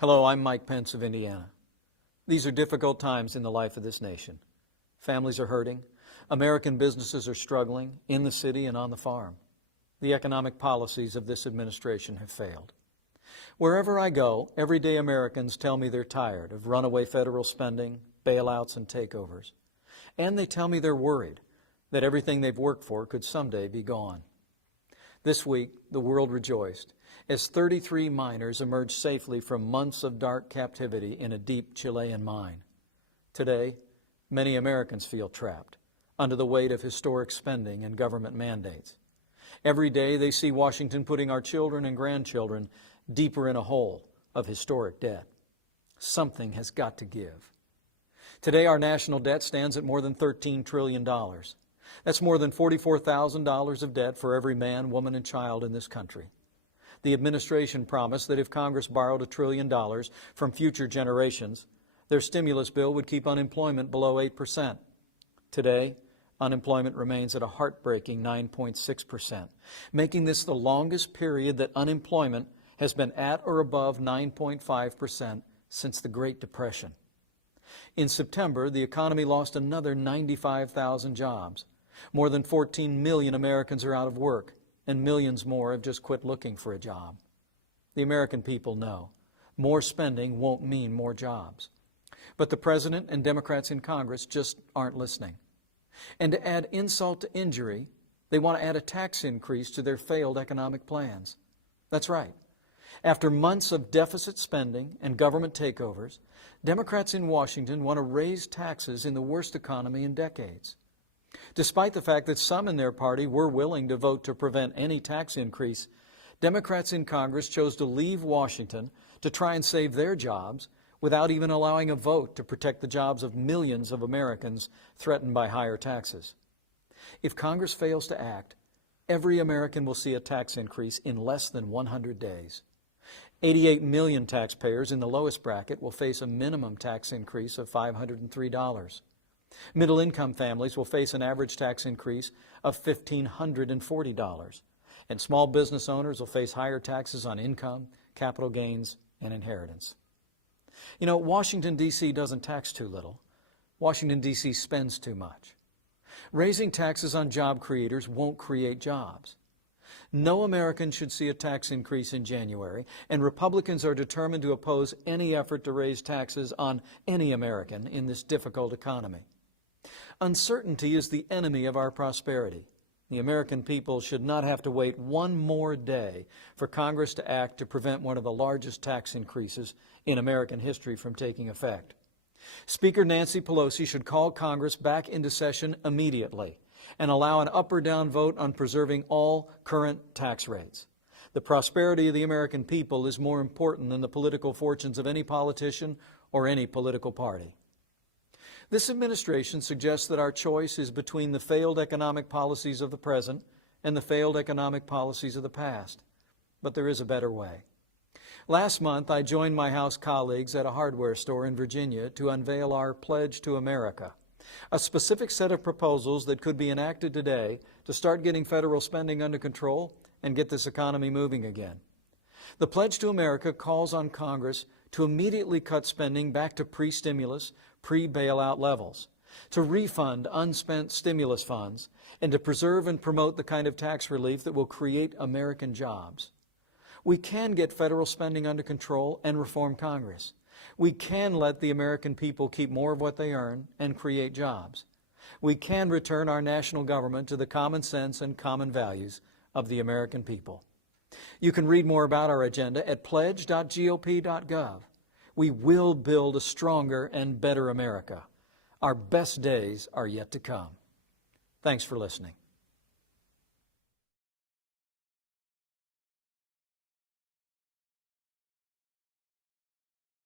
Hello, I'm Mike Pence of Indiana. These are difficult times in the life of this nation. Families are hurting. American businesses are struggling in the city and on the farm. The economic policies of this administration have failed. Wherever I go, everyday Americans tell me they're tired of runaway federal spending, bailouts, and takeovers. And they tell me they're worried that everything they've worked for could someday be gone. This week, the world rejoiced as 33 miners emerged safely from months of dark captivity in a deep Chilean mine. Today, many Americans feel trapped under the weight of historic spending and government mandates. Every day, they see Washington putting our children and grandchildren deeper in a hole of historic debt. Something has got to give. Today, our national debt stands at more than $13 trillion. That's more than $44,000 of debt for every man, woman, and child in this country. The administration promised that if Congress borrowed $1 trillion from future generations, their stimulus bill would keep unemployment below 8%. Today, unemployment remains at a heartbreaking 9.6%, making this the longest period that unemployment has been at or above 9.5% since the Great Depression. In September, the economy lost another 95,000 jobs. More than 14 million Americans are out of work, and millions more have just quit looking for a job. The American people know more spending won't mean more jobs. But the President and Democrats in Congress just aren't listening. And to add insult to injury, they want to add a tax increase to their failed economic plans. That's right. After months of deficit spending and government takeovers, Democrats in Washington want to raise taxes in the worst economy in decades. Despite the fact that some in their party were willing to vote to prevent any tax increase, Democrats in Congress chose to leave Washington to try and save their jobs without even allowing a vote to protect the jobs of millions of Americans threatened by higher taxes. If Congress fails to act, every American will see a tax increase in less than 100 days. 88 million taxpayers in the lowest bracket will face a minimum tax increase of $503. Middle-income families will face an average tax increase of $1,540, and small business owners will face higher taxes on income, capital gains, and inheritance. You know, Washington, D.C. doesn't tax too little. Washington, D.C. spends too much. Raising taxes on job creators won't create jobs. No American should see a tax increase in January, and Republicans are determined to oppose any effort to raise taxes on any American in this difficult economy. Uncertainty is the enemy of our prosperity. The American people should not have to wait one more day for Congress to act to prevent one of the largest tax increases in American history from taking effect. Speaker Nancy Pelosi should call Congress back into session immediately and allow an up or down vote on preserving all current tax rates. The prosperity of the American people is more important than the political fortunes of any politician or any political party. This administration suggests that our choice is between the failed economic policies of the present and the failed economic policies of the past. But there is a better way. Last month, I joined my House colleagues at a hardware store in Virginia to unveil our Pledge to America, a specific set of proposals that could be enacted today to start getting federal spending under control and get this economy moving again. The Pledge to America calls on Congress to immediately cut spending back to pre-stimulus, pre-bailout levels, to refund unspent stimulus funds, and to preserve and promote the kind of tax relief that will create American jobs. We can get federal spending under control and reform Congress. We can let the American people keep more of what they earn and create jobs. We can return our national government to the common sense and common values of the American people. You can read more about our agenda at pledge.gop.gov. We will build a stronger and better America. Our best days are yet to come. Thanks for listening.